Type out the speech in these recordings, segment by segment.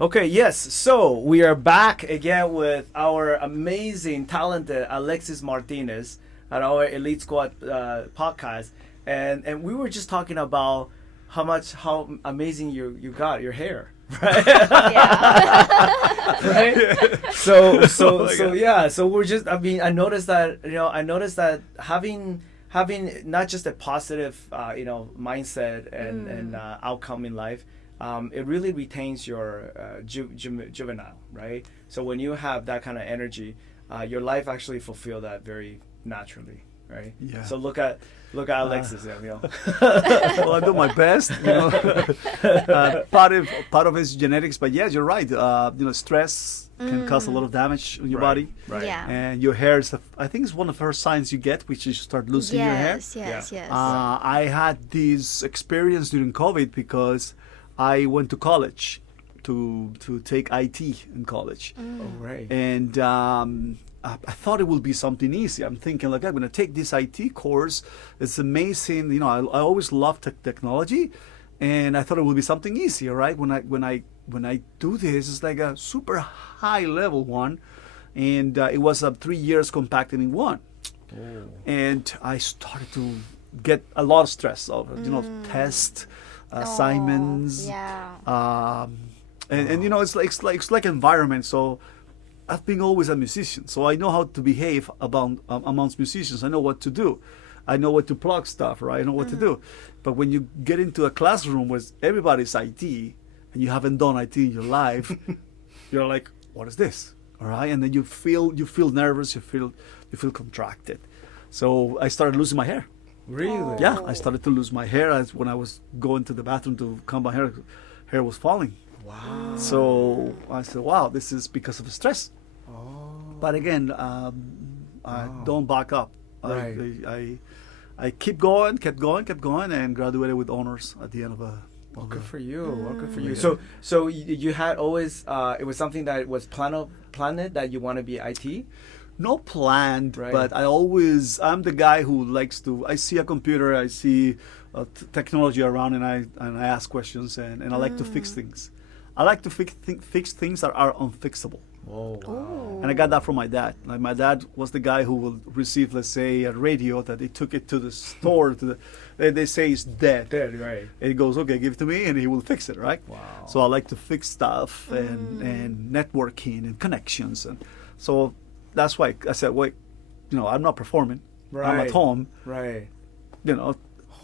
Okay, yes. So we are back again with our amazing, talented Alexis Martinez at our Elite Squad podcast, and we were just talking about how amazing you got your hair, right? Yeah. Right. So yeah. So we're just. I mean, I noticed that having not just a positive mindset and outcome in life. It really retains your juvenile, right? So when you have that kind of energy, your life actually fulfill that very naturally, right? Yeah. So look at Alexis, Well, I do my best. Part of it is genetics, but yes, you're right. Stress can cause a lot of damage on your body. Right. Yeah. And your hair is, I think, it's one of the first signs you get, which is you start losing your hair. Yes. I had this experience during COVID because I went to college to take IT in college. Oh, right. And I thought it would be something easy. I'm thinking, like, I'm going to take this IT course. It's amazing. I always loved technology, and I thought it would be something easy. Right? When I do this, it's like a super high level one, and it was 3 years compacted in one. Oh. And I started to get a lot of stress over tests, assignments. And it's like environment. So I've been always a musician, so I know how to behave amongst musicians. I know what to do. I know what to plug stuff, right? I know what to do. But when you get into a classroom where everybody's IT and you haven't done IT in your life, you're like, what is this? All right, and then you feel nervous. You feel contracted. So I started losing my hair. Really? Yeah, I started to lose my hair when I was going to the bathroom to comb my hair was falling. Wow. So I said, wow, this is because of the stress. Oh. But again, I don't back up. Right. I kept going, and graduated with honors at the end of a. Good for you. Well, good for you. Yeah. So you had always it was something that was planned that you want to be IT. No planned, Right. but I'm the guy who likes to. I see a computer, I see technology around, and I ask questions, and I like to fix things. I like to fix things that are unfixable. Oh, wow. And I got that from my dad. Like, my dad was the guy who will receive, let's say, a radio that they took it to the store. They say it's dead. Dead, right. And he goes, okay, give it to me, and he will fix it, right? Wow. So I like to fix stuff and networking and connections. And so that's why I said, wait, I'm not performing. Right. I'm at home. Right.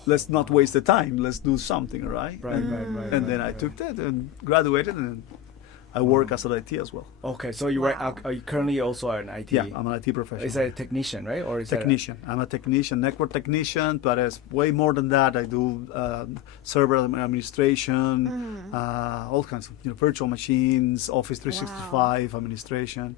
Let's not waste the time. Let's do something, right? Right, right. And then I took that and graduated, and I work as an IT as well. Okay, so you are you currently also an IT? Yeah, I'm an IT professional. Is that a technician, right? Or is Technician. I'm a technician, network technician, but it's way more than that. I do server administration, all kinds of virtual machines, Office 365 administration,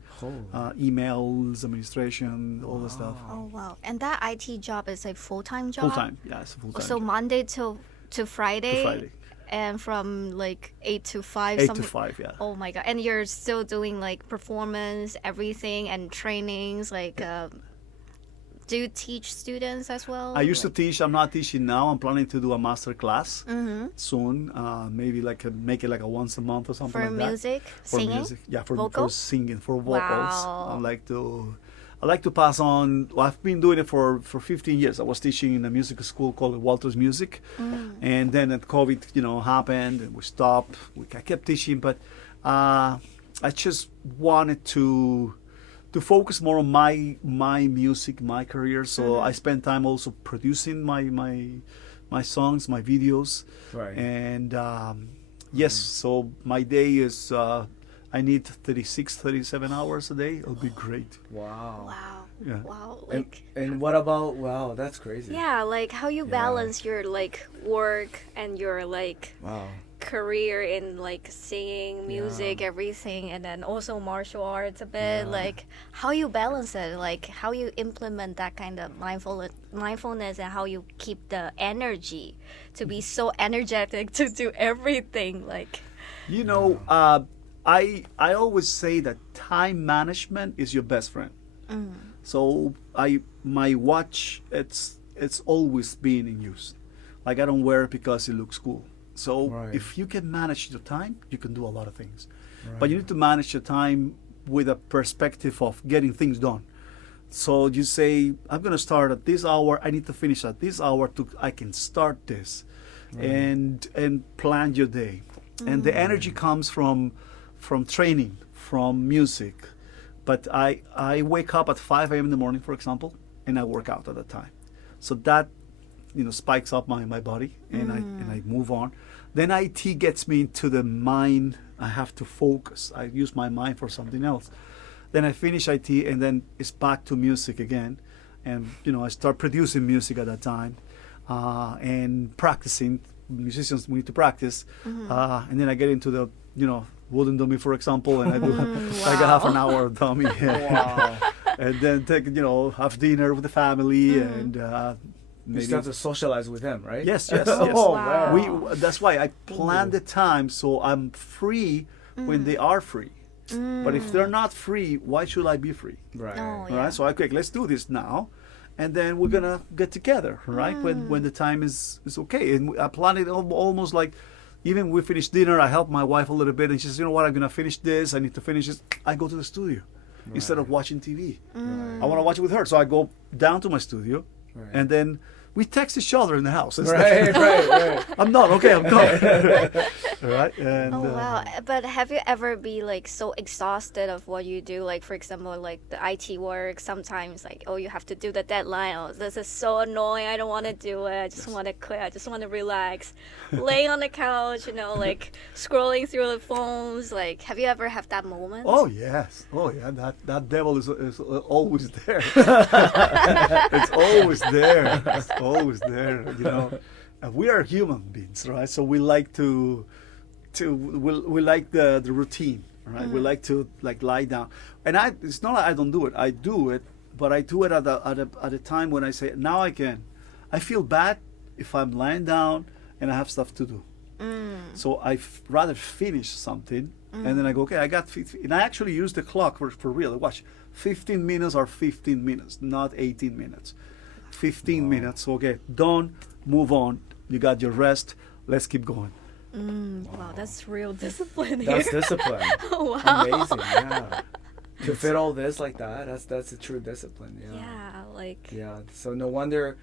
emails administration, all the stuff. Oh wow! And that IT job is a full-time job. Full-time, yeah, it's a full-time. So job. Monday to Friday. To Friday. And from like 8 to 5. 8 to 5, yeah. Oh my god! And you're still doing like performance, everything, and trainings. Like, do you teach students as well? I used to teach. I'm not teaching now. I'm planning to do a master class soon. Maybe make it like a once a month or something for like that. Music, For singing, music, yeah, for vocals? singing, for vocals. Wow. I like to pass on. Well, I've been doing it for 15 years. I was teaching in a music school called Walters Music, and then at COVID, happened, and we stopped. I kept teaching, but I just wanted to focus more on my music, my career. So I spent time also producing my songs, my videos, Right. and yes. So my day is. I need 37 hours a day. It'll be great. Wow. Wow. Yeah. Wow. And, Like, and what about that's crazy. yeah, like how you balance your like work and your like Wow. career in like singing, music, everything, and then also martial arts a bit. Like how you balance it, like how you implement that kind of mindfulness, and how you keep the energy to be so energetic to do everything. Like, I always say that time management is your best friend. So my watch, it's always been in use. Like, I don't wear it because it looks cool. So Right. if you can manage your time, you can do a lot of things. But you need to manage your time with a perspective of getting things done. So you say, I'm going to start at this hour. I need to finish at this hour to I can start this, and plan your day. And the energy comes from training, from music. But I wake up at 5 a.m. in the morning, for example, and I work out at that time. So that spikes up my body, and I move on. Then IT gets me into the mind. I have to focus. I use my mind for something else. Then I finish IT, and then it's back to music again. And I start producing music at that time, and practicing. Musicians need to practice, and then I get into the wooden dummy, for example, and I do like a half an hour of dummy. Wow. And then have dinner with the family, and You still have to socialize with them, right? yes. Oh, wow. That's why I plan the time so I'm free when they are free. But if they're not free, why should I be free? Right. Oh, All yeah. right, so let's do this now, and then we're gonna get together, right? When the time is okay, and I plan it almost like, even we finish dinner, I help my wife a little bit, and she says, you know what, I'm gonna finish this. I need to finish this. I go to the studio instead of watching TV. I want to watch it with her, so I go down to my studio, and then we text each other in the house. It's like, Right. I'm done. Okay, I'm done. Right? And, Oh wow! But have you ever be like so exhausted of what you do? Like for example, like the IT work. Sometimes like, oh, you have to do the deadline. Oh, this is so annoying. I don't want to do it. I just want to quit. I just want to relax, lay on the couch. Like scrolling through the phones. Like, have you ever had that moment? Oh yes. Oh yeah. That devil is always there. It's always there. It's always there. And we are human beings, right? So we like we like the routine, right? We like to lie down. And it's not like I don't do it. I do it, but I do it at a time when I say, now I can. I feel bad if I'm lying down and I have stuff to do. So I rather finish something, and then I go, okay, I got 15. And I actually use the clock for real. I watch 15 minutes or 15 minutes, not 18 minutes. 15 minutes, okay, done, move on. You got your rest. Let's keep going. Wow, that's real discipline here. That's discipline. Wow. Amazing, yeah. To fit all this like that, that's a true discipline. Yeah. Yeah, like. Yeah. So no wonder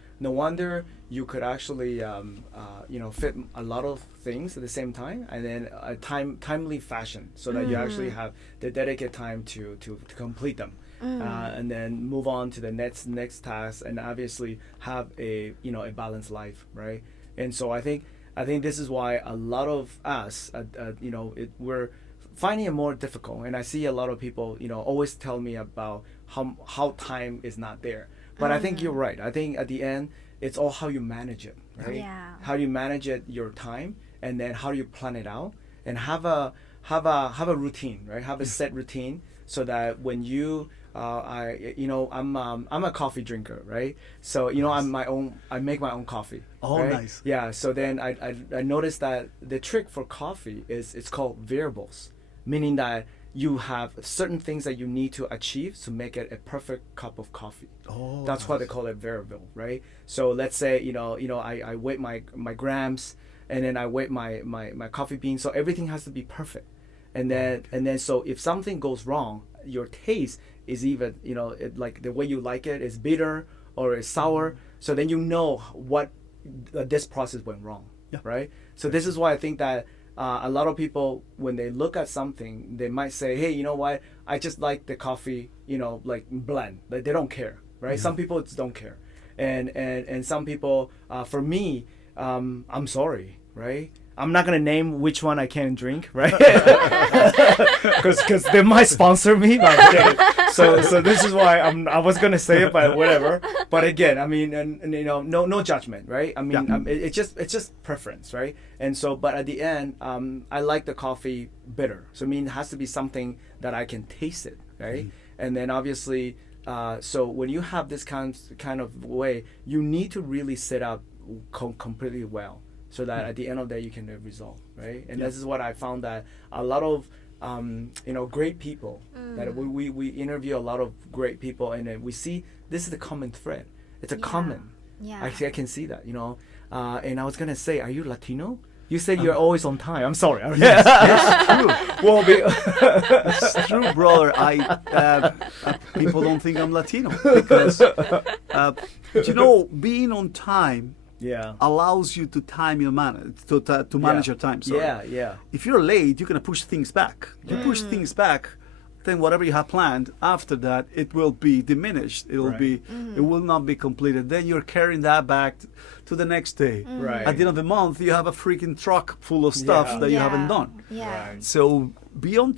you could actually fit a lot of things at the same time, and then a timely fashion, so that you actually have the dedicated time to complete them. And then move on to the next task, and obviously have a balanced life, right? And so I think this is why a lot of us, we're finding it more difficult. And I see a lot of people, always tell me about how time is not there. But I think you're right. I think at the end, it's all how you manage it, right? Yeah. How you manage it, your time, and then how do you plan it out, and have a routine, right? Have a set routine, so that when you I'm a coffee drinker, right? So I make my own coffee. Oh, right? nice. Yeah. So then I noticed that the trick for coffee is it's called variables, meaning that you have certain things that you need to achieve to make it a perfect cup of coffee. Oh, that's why they call it variable, right? So let's say I weigh my grams, and then I weigh my coffee beans. So everything has to be perfect, and then so if something goes wrong, your taste is even like the way you like it is bitter or is sour. So then what this process went wrong, right? So this is why I think that a lot of people, when they look at something, they might say, hey, you know what, I just like the coffee, like blend. Like they don't care, right? Some people just don't care, and some people, for me, I'm sorry, right? I'm not gonna name which one I can drink, right? Because they might sponsor me. So this is why I was gonna say it, but whatever. But again, I mean, and no judgment, right? I mean, it's just preference, right? And so, but at the end, I like the coffee bitter. So I mean, it has to be something that I can taste it, right? And then obviously, so when you have this kind of way, you need to really set up completely well, so that at the end of the day you can resolve, right? And this is what I found, that a lot of great people, that we interview a lot of great people, and then we see this is the common thread. It's a common. Yeah. I can see that, and I was gonna say, are you Latino? You said you're always on time. I'm sorry. Yes, it's true. Well, It's true, brother. People don't think I'm Latino because being on time yeah. allows you to time your to manage your time. Sorry. Yeah. If you're late, you're gonna push things back. You push things back, then whatever you have planned after that, it will be diminished. It will Right. it will not be completed. Then you're carrying that back to the next day. Right. At the end of the month, you have a freaking truck full of stuff Yeah. that you haven't done. Yeah. Right. So be on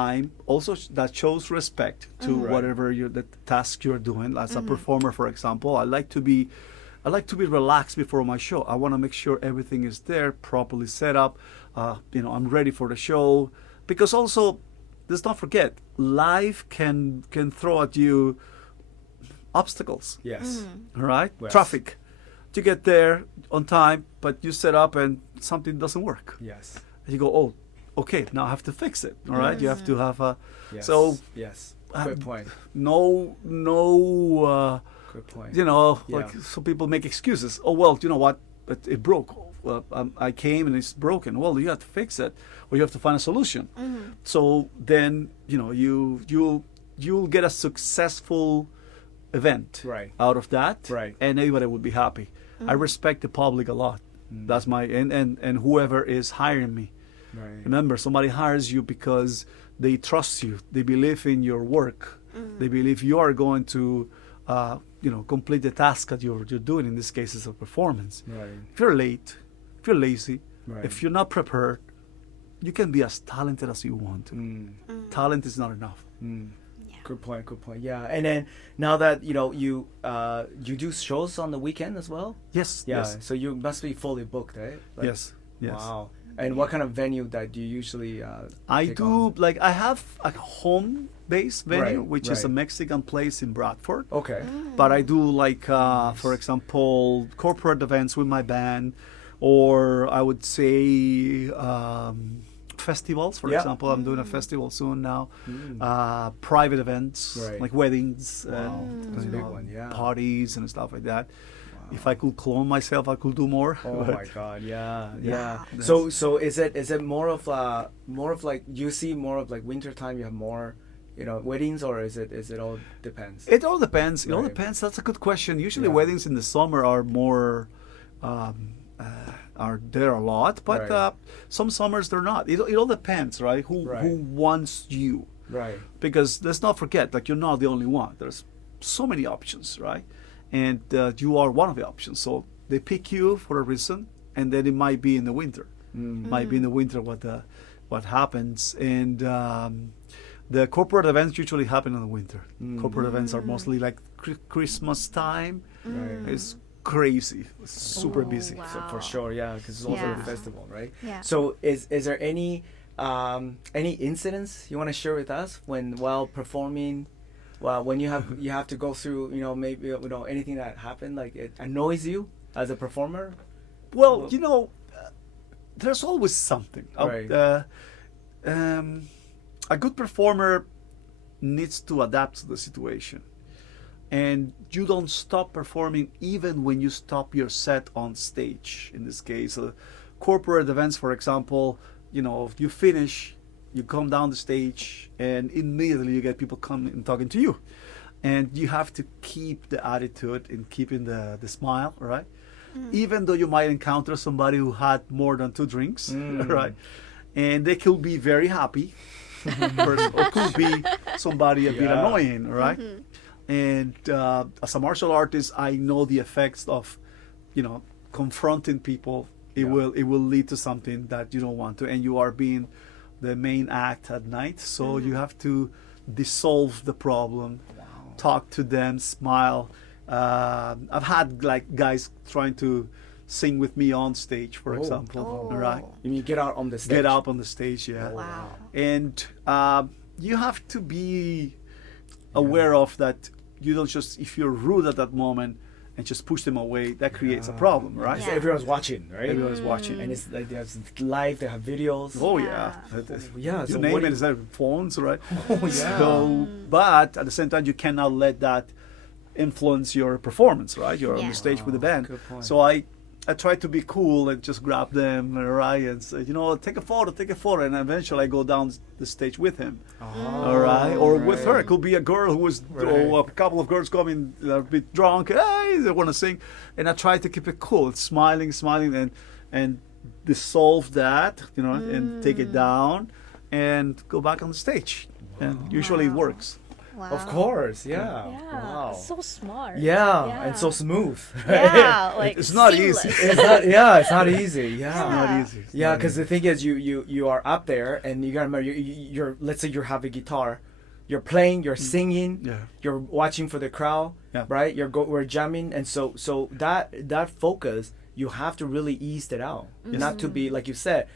time. Also, that shows respect to Right. whatever the task you're doing. As a performer, for example, I like to be relaxed before my show. I want to make sure everything is there, properly set up. I'm ready for the show. Because also, let's not forget, life can throw at you obstacles. Yes. All right, Yes. traffic. You get there on time, but you set up and something doesn't work. Yes. You go, oh, okay, now I have to fix it. All right, you have to have a Yes. So, yes. Good point. no. Good point. Like Yeah. some people make excuses. Oh well, you know what? It broke. Well, I came and it's broken. Well, you have to fix it, or you have to find a solution. So then you'll get a successful event Right. out of that, Right. and everybody will be happy. I respect the public a lot. That's my and whoever is hiring me. Right. Remember, somebody hires you because they trust you. They believe in your work. They believe you are going to, complete the task that you're doing. In this case, it's a performance. Right. If you're late, if you're lazy, Right. if you're not prepared, you can be as talented as you want to. Talent is not enough. Good point. Good point. Yeah. And then now that you do shows on the weekend as well. Yes. Yeah. Yes. So you must be fully booked, right? Like, Yes. Yes. Wow. And what kind of venue that do you usually? I take do on? I have a home-based venue, Right, which is a right. Mexican place in Bradford. Okay. But I do for example, corporate events with my band, or I would say festivals. For Yeah. example, I'm doing a festival soon now. Private events Right. like weddings, Wow. and, That's a big one. Yeah. parties and stuff like that. If I could clone myself, I could do more. Oh but- my God! Yeah, Yeah, yeah. that's- So is it more of like you see more of like winter time? You have more, weddings, or is it all depends? It all depends. It all Right. depends. That's a good question. Usually, Yeah. weddings in the summer are more are there a lot, but Right. some summers they're not. It all depends, right? Who Right. wants you? Right. Because let's not forget, like you're not the only one. There's so many options, right? And you are one of the options. So they pick you for a reason, and then it might be in the winter. Might be in the winter what happens, and the corporate events usually happen in the winter. Corporate events are mostly like Christmas time. Right. It's crazy, super Oh, busy. wow. So for sure, yeah, because it's also Yeah. a festival, right? Yeah. So is there any incidents you want to share with us while performing? Well, when you have to go through, maybe anything that happened, like it annoys you as a performer. Well, there's always something. Right. A good performer needs to adapt to the situation. And you don't stop performing even when you stop your set on stage. In this case, corporate events, for example, you finish, you come down the stage, and immediately you get people coming and talking to you. And you have to keep the attitude and keeping the smile, right? Even though you might encounter somebody who had more than 2 drinks, right? And they could be very happy, or could be somebody a bit Yeah. annoying, right? And as a martial artist, I know the effects of, confronting people. It will lead to something that you don't want to, and you are being the main act at night. So you have to dissolve the problem, talk to them, smile. I've had like guys trying to sing with me on stage, for Oh. example, Oh. right? You mean get out on the stage? Get up on the stage, yeah. Wow. And you have to be aware of that. You don't just, if you're rude at that moment and just push them away, that creates a problem, right? Because everyone's watching, right? Everyone's watching. And it's like there's live. They have videos. Oh Yeah. yeah, Yeah, You so name what do it, you- it's like phones, right? Oh yeah. So, but at the same time, you cannot let that influence your performance, right? You're on Yeah. the stage with the band. Good point. So I I try to be cool and just grab them, right, and say, take a photo, and eventually I go down the stage with him, all right, or with her. It could be a girl who was, or a couple of girls coming a bit drunk, hey, they want to sing, and I try to keep it cool, smiling, and dissolve that, and take it down, and go back on the stage, and usually it works. Wow. Of course, yeah. Yeah. Wow. So smart. Yeah, and so smooth. Yeah, like It's not seamless. easy. It's not easy. Yeah. It's not easy. It's Yeah, not because easy. the thing is, you are up there, and you gotta remember, you're let's say you have a guitar, you're playing, you're singing, Yeah. you're watching for the crowd, Yeah. right? We're jamming, and so that focus, you have to really ease it out, not to be like you said,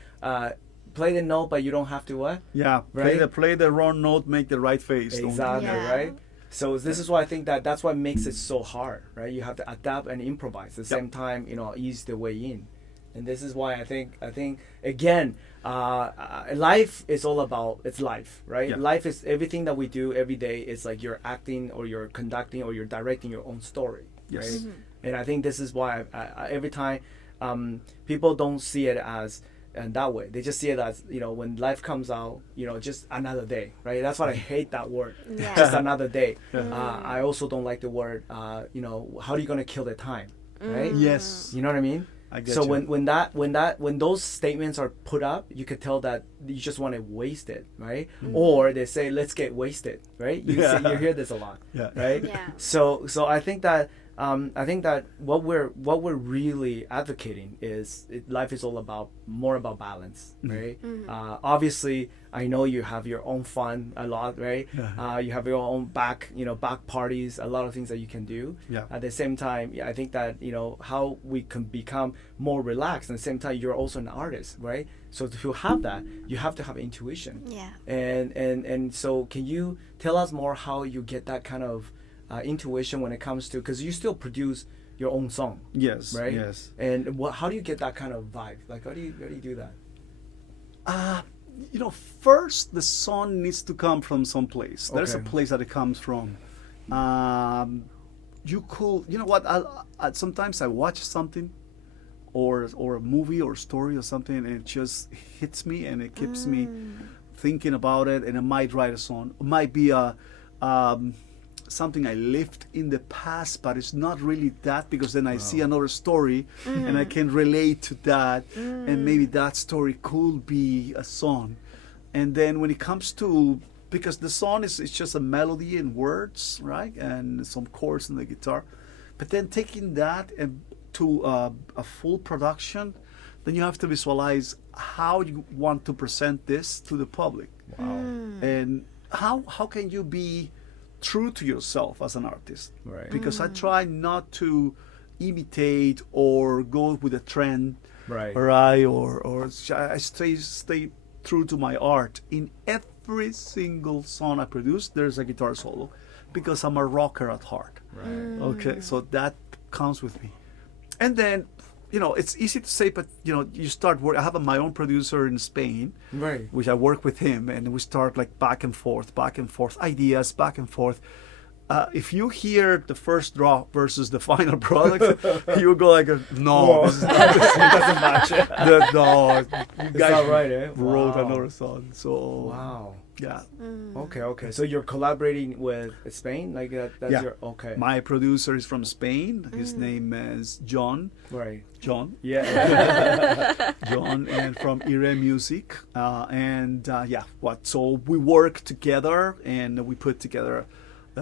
play the note, but you don't have to what? Yeah, Right? play the wrong note, make the right face. Don't- Exactly, Yeah. right? So this is why I think that's what makes it so hard, right? You have to adapt and improvise at the same time, ease the way in. And this is why I think again, life is all about, it's life, right? Yeah. Life is everything that we do every day. It's like you're acting or you're conducting or you're directing your own story, Yes. right? And I think this is why I every time people don't see it as and that way, they just see it as when life comes out, just another day, right? That's why I hate that word, Yeah. just another day. Yeah. I also don't like the word, how are you gonna kill the time, right? Yes. You know what I mean? I get So you. when those statements are put up, you could tell that you just want to waste it, right? Or they say, let's get wasted, right? You hear this a lot, Yeah. right? Yeah. So I think that what we're really advocating is life is all about more about balance, right? Obviously, I know you have your own fun a lot, right? Yeah. You have your own back parties, a lot of things that you can do. Yeah. At the same time, I think that how we can become more relaxed. At the same time, you're also an artist, right? So to have that, you have to have intuition. Yeah. And so can you tell us more how you get that kind of intuition when it comes to, because you still produce your own song, Yes. right? Yes. And how do you get that kind of vibe? Like how do you do that? First the song needs to come from some place. There's a Okay. place that it comes from. You could, what? I sometimes I watch something, or a movie or story or something, and it just hits me and it keeps me thinking about it, and I might write a song. It might be something I lived in the past, but it's not really that, because then I see another story and I can relate to that, and maybe that story could be a song. And then when it comes to, because the song is it's just a melody and words, right, and some chords in the guitar, but then taking that and to a full production, then you have to visualize how you want to present this to the public. Wow. And how can you be true to yourself as an artist? Right. Because I try not to imitate or go with a trend, Right. right? Or I stay true to my art. In every single song I produce, there's a guitar solo, because I'm a rocker at heart. Right. Okay, so that comes with me. And then, it's easy to say, but you start work. I have my own producer in Spain, Right. which I work with him, and we start like back and forth, ideas, back and forth. If you hear the first draft versus the final product, you go like, no, Whoa. this is not the same. It doesn't match. No, you guys not right, eh? wrote Wow. another song. So Wow. yeah, Okay. So you're collaborating with Spain, like that? That's Yeah. your okay. my producer is from Spain. His name is John. Right. Yeah. John, and from Ire Music, so we work together and we put together,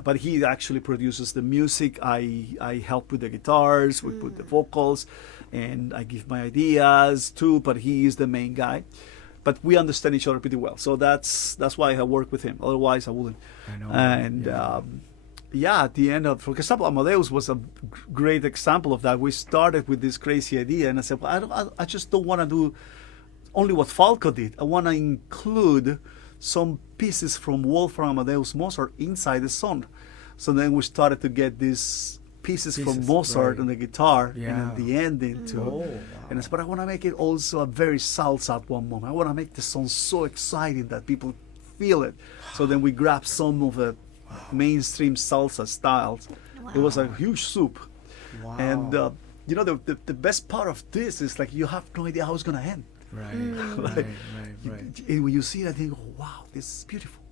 but he actually produces the music. I help with the guitars, we put the vocals, and I give my ideas too, but he is the main guy. But we understand each other pretty well, so that's why I work with him. Otherwise I wouldn't. I know. And at the end of, for example, Amadeus was a great example of that. We started with this crazy idea, and I said, well, I just don't want to do only what Falco did. I want to include some pieces from Wolfgang Amadeus Mozart inside the song. So then we started to get these pieces from Mozart right. on the guitar, Yeah. and then the ending too. Oh, wow. And I said, but I want to make it also a very salsa at one moment. I want to make the song so exciting that people feel it. So then we grabbed some of the mainstream salsa styles. It was a huge soup. Wow. And the best part of this is like you have no idea how it's gonna end. Right, Like, right. When you see it, I think, oh, wow, this is beautiful.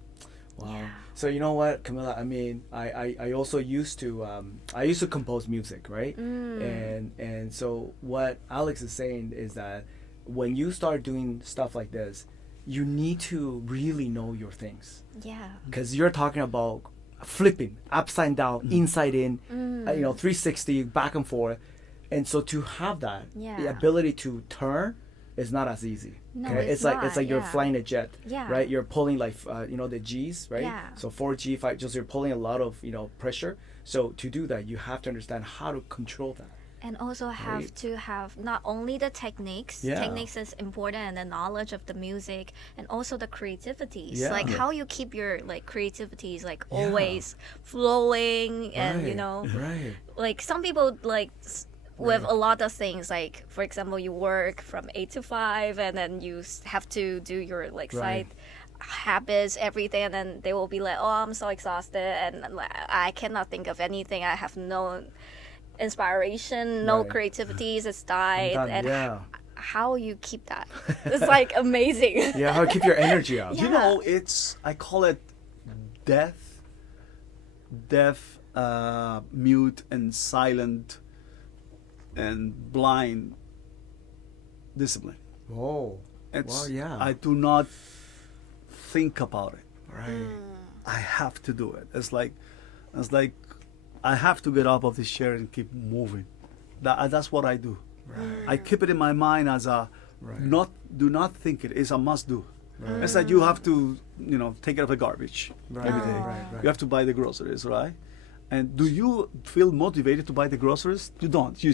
Wow. Yeah. So you know what, Camilla? I mean, I also used to compose music, right? And so what Alex is saying is that when you start doing stuff like this, you need to really know your things, Yeah. because you're talking about flipping upside down, inside in, 360 back and forth, and so to have that, Yeah. the ability to turn is not as easy. No, Okay, it's like not, you're yeah. flying a jet, Yeah. right? You're pulling like the G's, right? Yeah. So 4G, 5, just you're pulling a lot of pressure. So to do that, you have to understand how to control that. And also have Right. to have not only the techniques, Yeah. techniques is important, and the knowledge of the music, and also the creativities, Yeah. like how you keep your like creativities like Yeah. always flowing, and Right. like some people like with Right. a lot of things, like for example you work from 8 to 5 and then you have to do your like Right. side habits, everything, and then they will be like, oh, I'm so exhausted and like, I cannot think of anything, I have no inspiration, no Right. creativity, it's I'm died, done, and yeah. how you keep that, it's like amazing. Yeah, how to keep your energy up. You know, I call it deaf, mute, and silent, and blind discipline. Whoa. It's, Well, yeah. I do not think about it. Right. I have to do it. It's like I have to get up off this chair and keep moving. That's what I do. Right. I keep it in my mind as a Right. do not think it. It's a must do. Right. It's like you have to take care of the garbage Right. every day. Right. You have to buy the groceries, right? And do you feel motivated to buy the groceries? You don't. You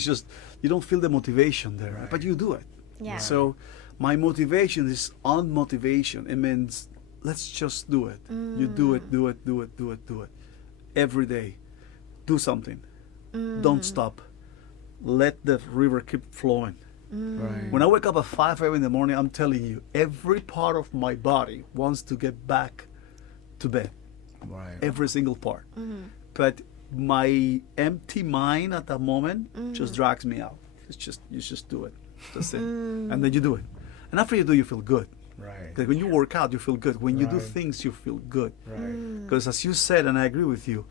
don't feel the motivation there, Right. but you do it. Yeah. So my motivation is on motivation. It means let's just do it. You do it every day. Do something. Don't stop. Let the river keep flowing. Right. When I wake up at 5 a.m. in the morning, I'm telling you, every part of my body wants to get back to bed. Right. Every single part. But my empty mind at that moment just drags me out. You just do it. That's it. And then you do it. And after you do, you feel good. Right. Because when you work out, you feel good. When you do Right. things, you feel good. Right. Because as you said, and I agree with you,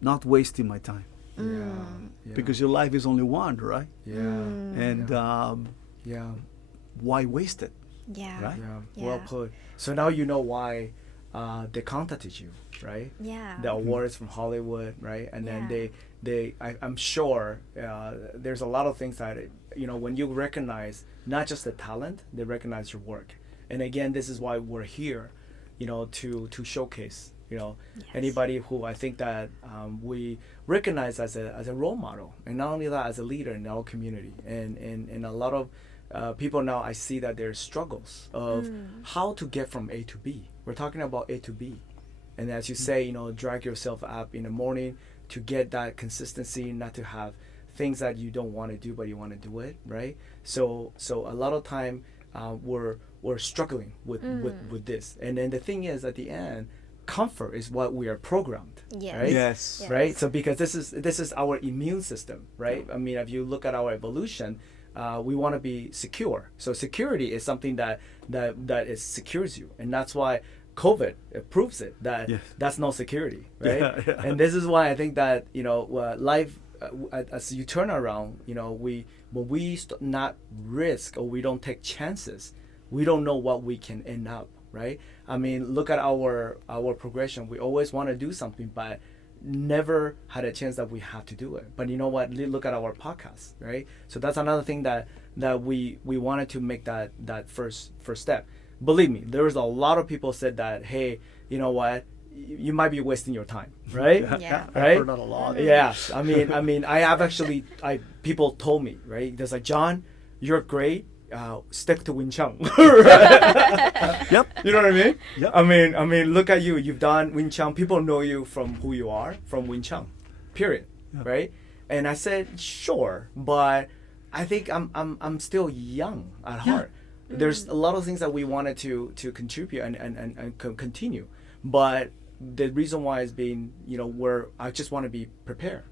not wasting my time. Yeah. Because your life is only one, right? Yeah. And Yeah. why waste it? Yeah. Right? Yeah. Well Yeah. put. So now you know why they contacted you, right? Yeah. The awards from Hollywood, right? And then Yeah. I'm sure there's a lot of things that when you recognize not just the talent, they recognize your work. And again, this is why we're here, to showcase anybody who I think that we recognize as a role model, and not only that, as a leader in our community. And a lot of people now, I see that there's struggles of how to get from A to B. We're talking about A to B, and as you say, drag yourself up in the morning to get that consistency, not to have things that you don't want to do but you want to do it, right? So a lot of time we're struggling with this, and then the thing is, at the end, comfort is what we are programmed, Yes. right? Yes. Yes. Right. So because this is our immune system, right? I mean, if you look at our evolution, we want to be secure. So security is something that is secures you, and that's why COVID proves it that Yes. that's no security, right? Yeah. And this is why I think that life, as you turn around, when we not risk or we don't take chances, we don't know what we can end up, right? I mean, look at our progression. We always want to do something, but never had a chance that we have to do it. But you know what? Look at our podcast, right? So that's another thing that we wanted to make that first step. Believe me, there was a lot of people said that, hey, you know what? You might be wasting your time, right? Yeah. I've Right? heard that a lot. Yeah, I mean, I have actually, people told me, right? There's like, John, you're great. Stick to Wing Chun. Yep. You know what I mean? Yep. I mean, look at you. You've done Wing Chun. People know you from who you are, from Wing Chun. Period. Yeah. Right? And I said, sure, but I think I'm still young at heart. There's a lot of things that we wanted to contribute and continue, but the reason why is being, I just want to be prepared.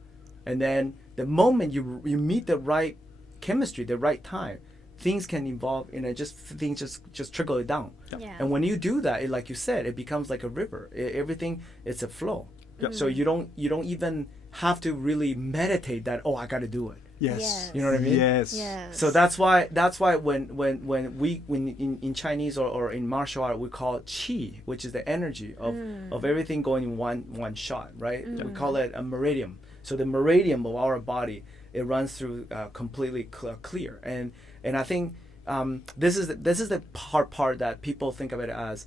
And then the moment you meet the right chemistry, the right time, things can evolve, things just trickle it down. Yeah. And when you do that, like you said, it becomes like a river. Everything, it's a flow. Yep. So you don't even have to really meditate that, oh, I got to do it. Yes. Yes. You know what I mean? Yes. Yes. So that's why when in Chinese or in martial art we call it qi, which is the energy of everything going in one shot, right? We call it a meridian. So the meridian of our body, it runs through completely clear. And I think this is the hard part that people think of it as,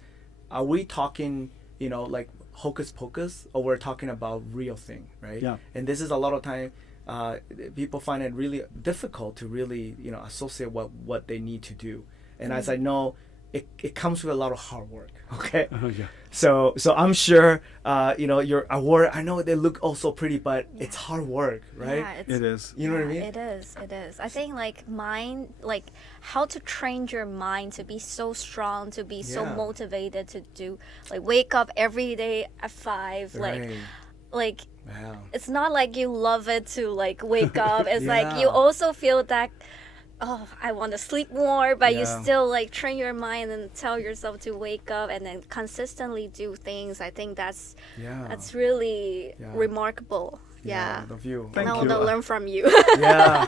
are we talking, like hocus pocus, or we're talking about real thing, right? Yeah. And this is a lot of time people find it really difficult to really associate what they need to do. And as I know, it comes with a lot of hard work. Okay. Yeah. So I'm sure your award, I know they look all so pretty, but it's hard work, right? Yeah, It is. You know what I mean? It is. I think how to train your mind to be so strong, to be so Yeah. motivated to do, like wake up every day at 5, Right. like Wow. it's not like you love it to like wake up. It's like Yeah. you also feel that, oh, I want to sleep more, but you Yeah. still like train your mind and tell yourself to wake up and then consistently do things. I think that's really Yeah. remarkable. Yeah. The view. Thank And I you. want to learn from you. Yeah.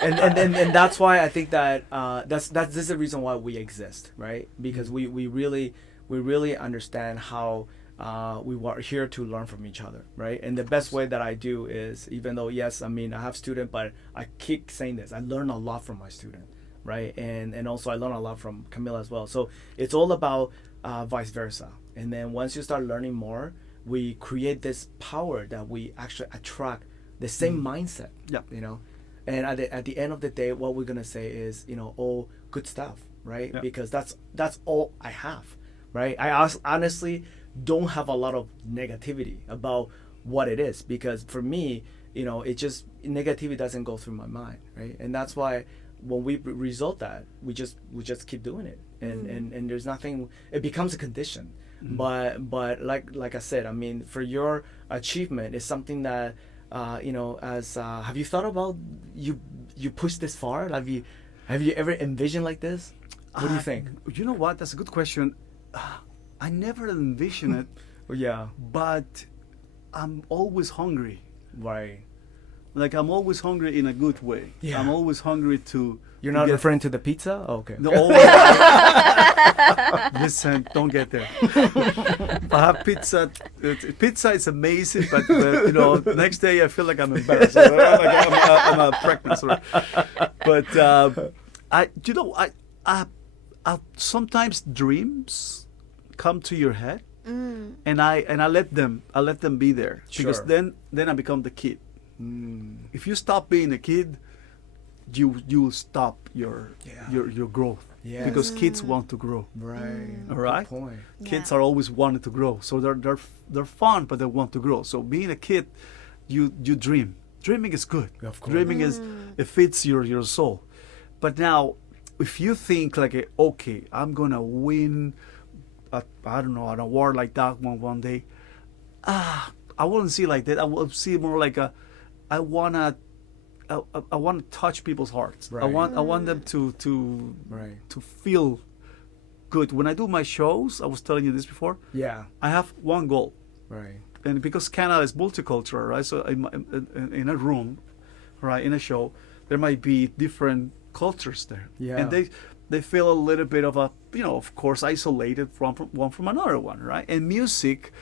and that's why I think that this is the reason why we exist, right? Because we really understand how we are here to learn from each other, right? And the best way that I do is, even though yes, I mean I have students, but I keep saying this, I learn a lot from my student, right? And also I learn a lot from Camilla as well. So it's all about vice versa. And then once you start learning more, we create this power that we actually attract the same mindset. Yeah. And at the end of the day, what we're gonna say is, all good stuff, right? Yeah. Because that's all I have, right? I honestly don't have a lot of negativity about what it is, because for me, it just, negativity doesn't go through my mind, right? And that's why when we result that, we just keep doing it, and there's nothing, it becomes a condition. But like I said, I mean, for your achievement, it's something that have you thought about, you push this far? Have you ever envisioned like this? What do you think? You know what? That's a good question. I never envisioned it, Well, yeah, but I'm always hungry. right. Like I'm always hungry in a good way. Yeah. I'm always hungry to. You're to not get- referring to the pizza? Oh, okay. No. Listen, don't get there. If I have pizza, pizza is amazing, but next day I feel like I'm embarrassed. I'm a pregnant. Sorry. But I sometimes dreams come to your head, and I let them be there, because Sure. then I become the kid. If you stop being a kid, you will stop your growth. Yes. Because kids want to grow. Right. All right. Good point. Kids Yeah. are always wanting to grow, so they're fun, but they want to grow. So being a kid, you dream. Dreaming is good. Of course. Dreaming it fits your soul. But now, if you think like, okay, I'm gonna win, an award like that one day, I wouldn't see it like that. I will see more like I wanna touch people's hearts. Right. I want them to Right. to feel good. When I do my shows, I was telling you this before, Yeah. I have one goal. Right. And because Canada is multicultural, right? So in a room, right, in a show, there might be different cultures there. Yeah. And they feel a little bit of of course, isolated from one from another one, right? And music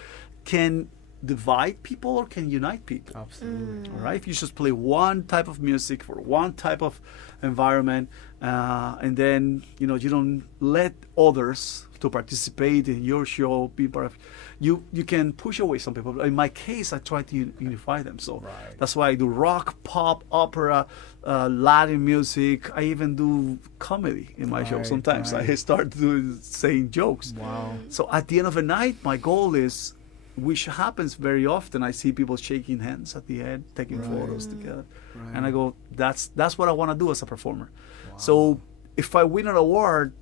can divide people or can unite people. Absolutely. All right, if you just play one type of music for one type of environment, and then you don't let others to participate in your show, be part of, you can push away some people. In my case, I try to unify them. So Right. that's why I do rock, pop, opera, Latin music. I even do comedy in my show. Right, Sometimes right. I start saying jokes. Wow. So at the end of the night, my goal is, which happens very often, I see people shaking hands at the end, taking Right. photos together, Right. and I go, that's what I want to do as a performer. So if I win an award,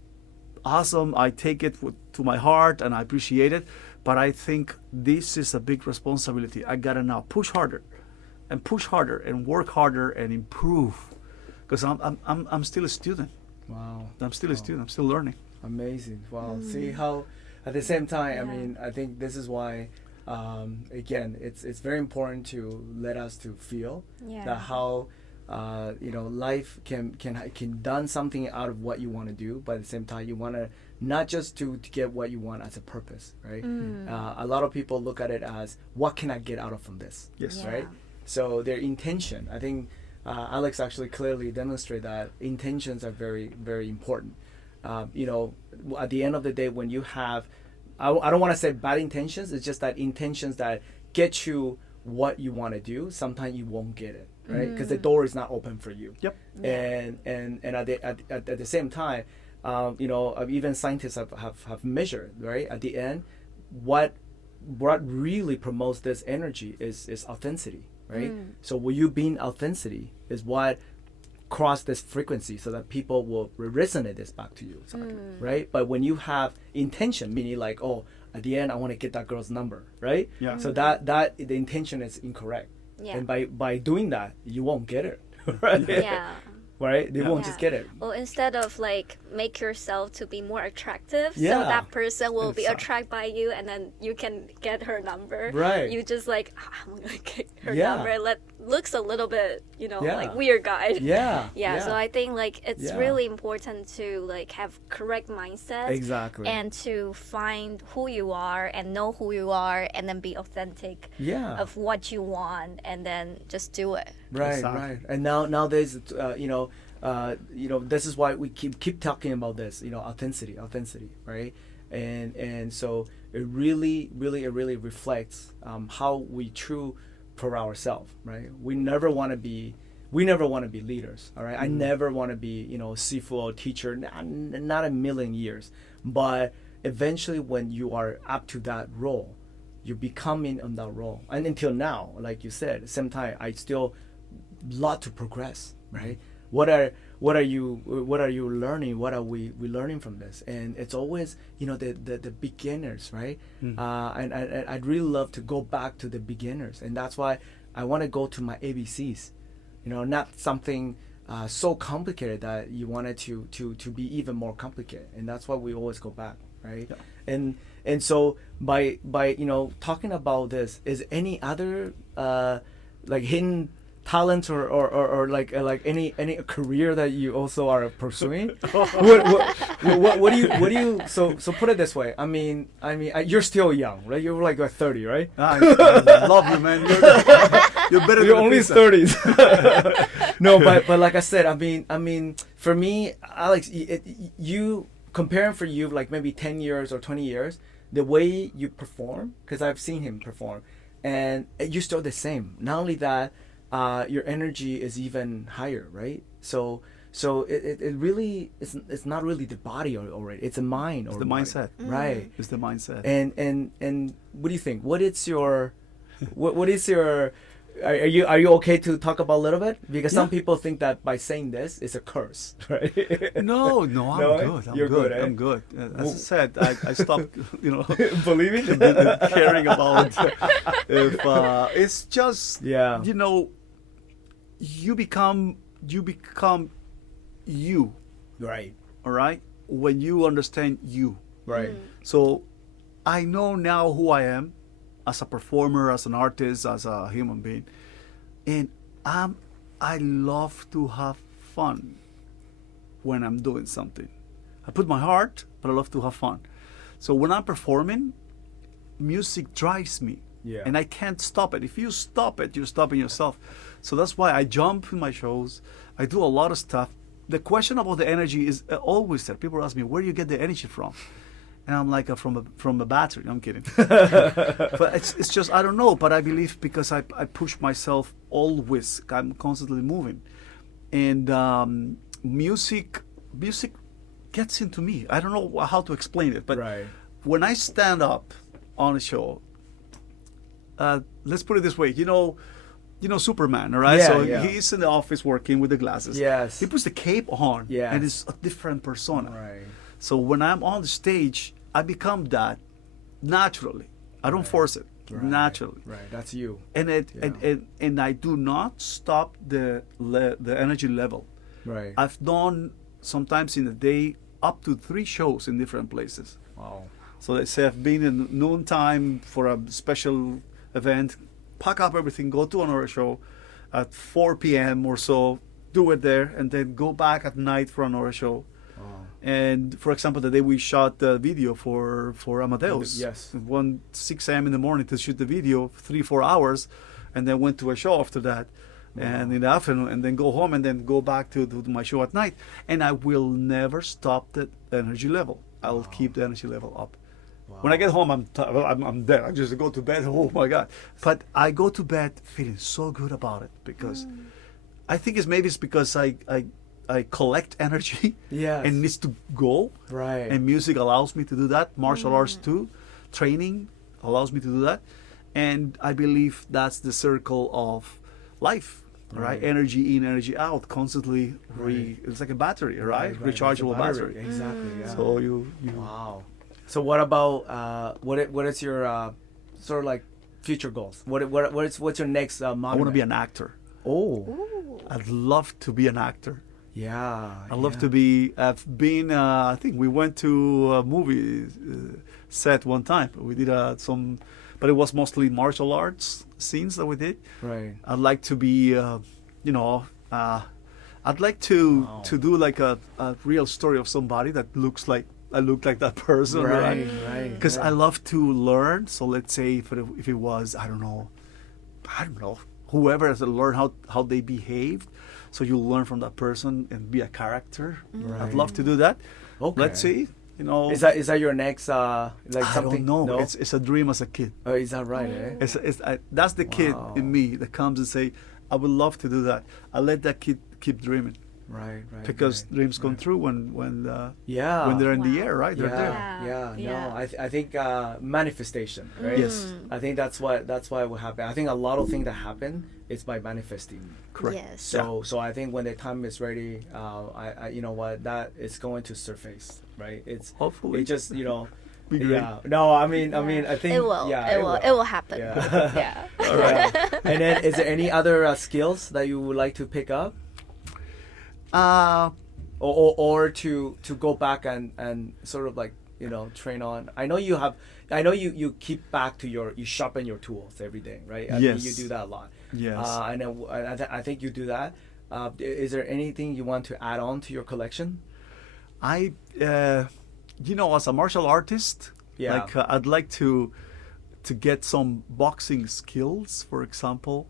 awesome, I take it to my heart and I appreciate it. But I think this is a big responsibility. I gotta now push harder. and push harder and work harder and improve, because I'm still a student. Wow. I'm still a student. I'm still learning. Amazing. Wow. See how, at the same time, I Yeah. mean, I think this is why, again, it's very important to let us to feel Yeah. that how, life can done something out of what you want to do, but at the same time, you want to not just to get what you want as a purpose, right? A lot of people look at it as, what can I get out of from this? Yes. Yeah. Right? So their intention, I think Alex actually clearly demonstrated that intentions are very, very important. At the end of the day, when you have, I don't want to say bad intentions, it's just that intentions that get you what you want to do, sometimes you won't get it, right? Because the door is not open for you. Yep. And at the same time, even scientists have measured, right? At the end, what really promotes this energy is authenticity, right? So will you being authenticity is what cross this frequency so that people will resonate this back to you, right? But when you have intention, meaning like, oh, at the end I want to get that girl's number, right? Yeah. So that the intention is incorrect, Yeah. and by doing that you won't get it, right? Yeah. Right? They Yeah. won't just get it. Well, instead of like make yourself to be more attractive, so Yeah. that person will be Exactly. attracted by you, and then you can get her number. Right. You just like, I'm gonna get her Yeah. number. Looks a little bit, Yeah. like weird guy. Yeah. Yeah. So I think like it's Yeah. really important to like have correct mindset. Exactly. And to find who you are and know who you are, and then be authentic Yeah. of what you want, and then just do it. Right, Exactly. right. And nowadays, this is why we keep talking about this, authenticity, right? And so it really reflects how we true for ourselves, right? We never want to be leaders, all right? I never want to be, Sifu or teacher, not a million years. But eventually, when you are up to that role, you're becoming on that role. And until now, like you said, at the same time, I still lot to progress, right? What are you learning? What are we learning from this? And it's always, the beginners, right? And I'd really love to go back to the beginners, and that's why I want to go to my ABCs, not something so complicated that you wanted to be even more complicated, and that's why we always go back, right? Yeah. And so by talking about this, is any other like hidden talents or like any career that you also are pursuing? what do you so put it this way, I mean you're still young, right? You're like 30, right? I love you, man. You're better You're than only pizza. 30s. No, but like I said, I mean for me, Alex, you comparing for you like maybe 10 years or 20 years, the way you perform, because I've seen him perform, and you're still the same. Not only that, your energy is even higher, right? So it really it's not really the body already, it's a mind, It's or the mindset. right? It's the mindset. And what do you think? What is your are you okay to talk about a little bit? Because some people think that by saying this is a curse, right? No, I'm No, good. you're good, eh? I'm good. As I said, I stopped, Believing? caring about if it's just, Yeah. you become you, Right. all right? When you understand you. Right. So I know now who I am as a performer, as an artist, as a human being. And I love to have fun when I'm doing something. I put my heart, but I love to have fun. So when I'm performing, music drives me. Yeah. And I can't stop it. If you stop it, you're stopping yourself. So that's why I jump in my shows. I do a lot of stuff. The question about the energy is always there. People ask me, where do you get the energy from? And I'm like, from a battery. I'm kidding. But it's just, I don't know. But I believe because I push myself always. I'm constantly moving. And music gets into me. I don't know how to explain it. But Right. when I stand up on a show, let's put it this way. You know Superman, all right? Yeah, So yeah. he's in the office working with the glasses. Yes. He puts the cape on, Yes. and it's a different persona. Right. So when I'm on the stage, I become that naturally. I don't force it. Right. naturally. Right. That's you. And Yeah. and I do not stop the energy level. Right. I've done sometimes in a day up to 3 shows in different places. Wow. So let's say I've been in noontime for a special event, pack up everything, go to another show at 4 p.m. or so, do it there, and then go back at night for another show. Wow. And for example, the day we shot the video for Amadeus, Yes. 6 a.m. in the morning to shoot the video, 3-4 hours, and then went to a show after that, and in the afternoon, and then go home, and then go back to my show at night. And I will never stop the energy level. I'll keep the energy level up. When I get home, I'm dead. I just go to bed. Oh my God! But I go to bed feeling so good about it because I think it's because I collect energy Yes. and needs to go. Right. And music allows me to do that. Martial arts too. Training allows me to do that. And I believe that's the circle of life. Right? Right. Energy in, energy out. Constantly Right. it's like a battery, right? Right. Rechargeable It's a battery. Exactly. Yeah. So you Wow. So what about what is your sort of like future goals? What's your next I monument? want to be an actor. Oh. Ooh. I'd love to be an actor. Yeah. I love to be. I've been. I think we went to a movie set one time. We did some, but it was mostly martial arts scenes that we did. Right. I'd like to be. I'd like to Wow. do like a real story of somebody that looks like I look like that person, right? Right. Because I love to learn. So let's say if it was I don't know, whoever has to learn how they behaved, so you learn from that person and be a character. Right. I'd love to do that. Okay. Let's see. Is that your next like I something? don't know. No? It's a dream as a kid. Oh, is that right? That's the kid Wow. in me that comes and say, I would love to do that. I let that kid keep dreaming Right. Right. because right, dreams come right. true when Yeah. when they're in the Wow. air, right? They're there. Yeah. Yeah. No, I think manifestation, right? Yes. I think that's why it will happen. I think a lot of things that happen is by manifesting. Correct. Yes. So I think when the time is ready, I you know what, that is going to surface, right? It's Hopefully. it just Be great. yeah. No, I mean I think it will. yeah, It will happen. Yeah. Yeah. All right. And then is there any other skills that you would like to pick up? Or to go back and sort of like train on. I know you keep back to you sharpen your tools every day, right? I Yes. think you do that a lot. Yes. I know. I think you do that. Is there anything you want to add on to your collection? As a martial artist, Yeah. like I'd like to get some boxing skills, for example,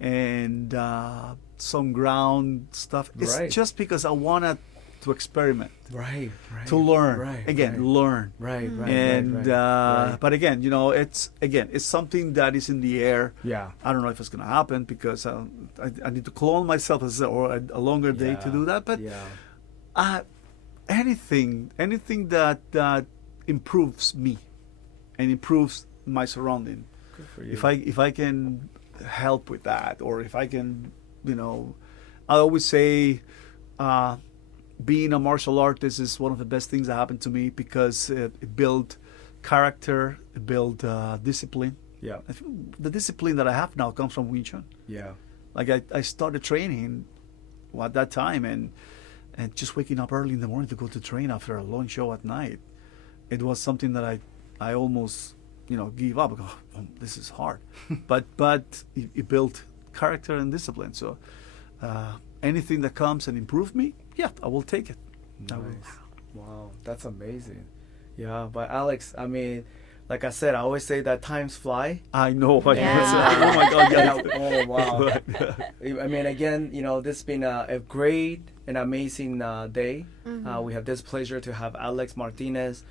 and some ground stuff. It's Right. just because I wanted to experiment, Right. Right. to learn. Right. Again, right. learn. Right. Right. And right, right. but again, it's something that is in the air. Yeah. I don't know if it's gonna happen because I need to clone myself or a longer day to Yeah. do that. But Yeah. anything that improves me and improves my surrounding. Good for you. If I can help with that, or if I can, I always say, being a martial artist is one of the best things that happened to me because it built character, it built discipline. Yeah. I think the discipline that I have now comes from Wing Chun. Yeah. Like I started training at that time, and just waking up early in the morning to go to train after a long show at night, it was something that I almost give up. I go, oh, this is hard, but it built character and discipline. So anything that comes and improve me, yeah, I will take it. I will. Nice. Wow, that's amazing. Yeah, but Alex, I mean, like I said, I always say that times fly. I know. Yeah. Oh my God! Yeah. Oh wow. I mean, again, this has been a great and amazing day. We have this pleasure to have Alex Martinez.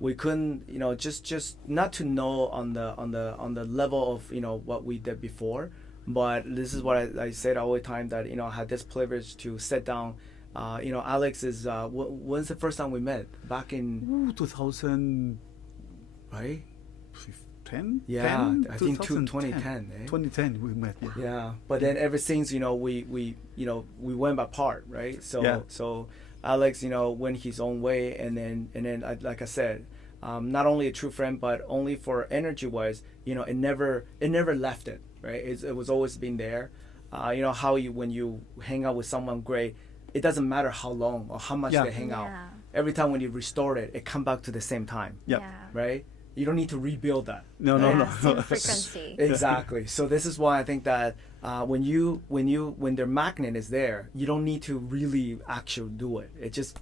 We couldn't, just not to know on the level of what we did before, but this is what I said all the time, that I had this privilege to sit down. Alex is when's the first time we met? Back in 2010. right? 10? Yeah, 10? I think 2010. 2010. Eh? 2010 we met. Yeah. Yeah, but then ever since we went apart, right? So Yeah. so Alex went his own way, and then like I said, not only a true friend, but only for energy wise, it never left it, right? It was always been there. How when you hang out with someone great, it doesn't matter how long or how much they hang out. Every time when you restore it come back to the same time. Yeah. Right? You don't need to rebuild that. No. Same frequency. Exactly. So this is why I think that when their magnet is there, you don't need to really actually do it. It just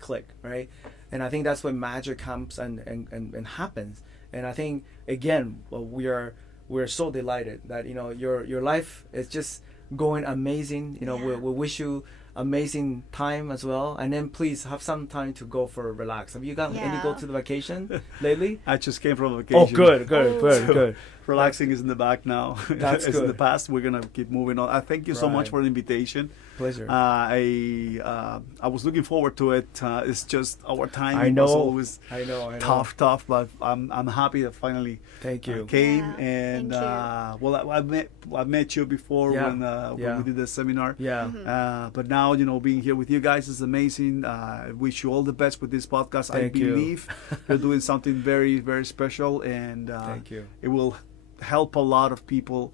click, right? And I think that's when magic comes and happens. And I think again, we're so delighted that your life is just going amazing. We wish you amazing time as well, and then please have some time to go for relax. Have you gotten any go to the vacation lately? I just came from a vacation. Oh, good. Relaxing is in the back now. That's it's good. in the past. We're gonna keep moving on. I thank you so much for the invitation. Pleasure. I was looking forward to it. It's just our time. I know. Was always I know. tough, but I'm happy that finally Thank you. came. Yeah, And thank you. I met you before when we did the seminar. Yeah. But now being here with you guys is amazing. I wish you all the best with this podcast. Thank I you. believe you're doing something very, very special, and Thank you. it will help a lot of people.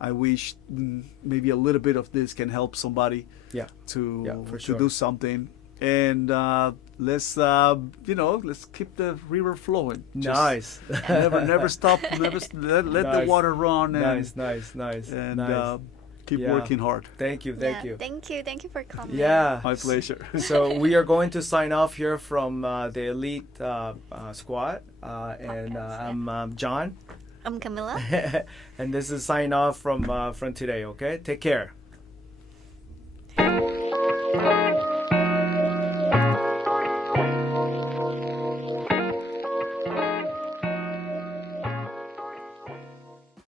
I wish maybe a little bit of this can help somebody for to sure. do something. And let's keep the river flowing. Nice. Never stop. Let the water run. And, Nice. And keep working hard. Thank you. Thank you for coming. Yeah. My pleasure. So we are going to sign off here from the Elite Squad, and I'm John. I'm Camilla. And this is sign off from today. Okay, take care.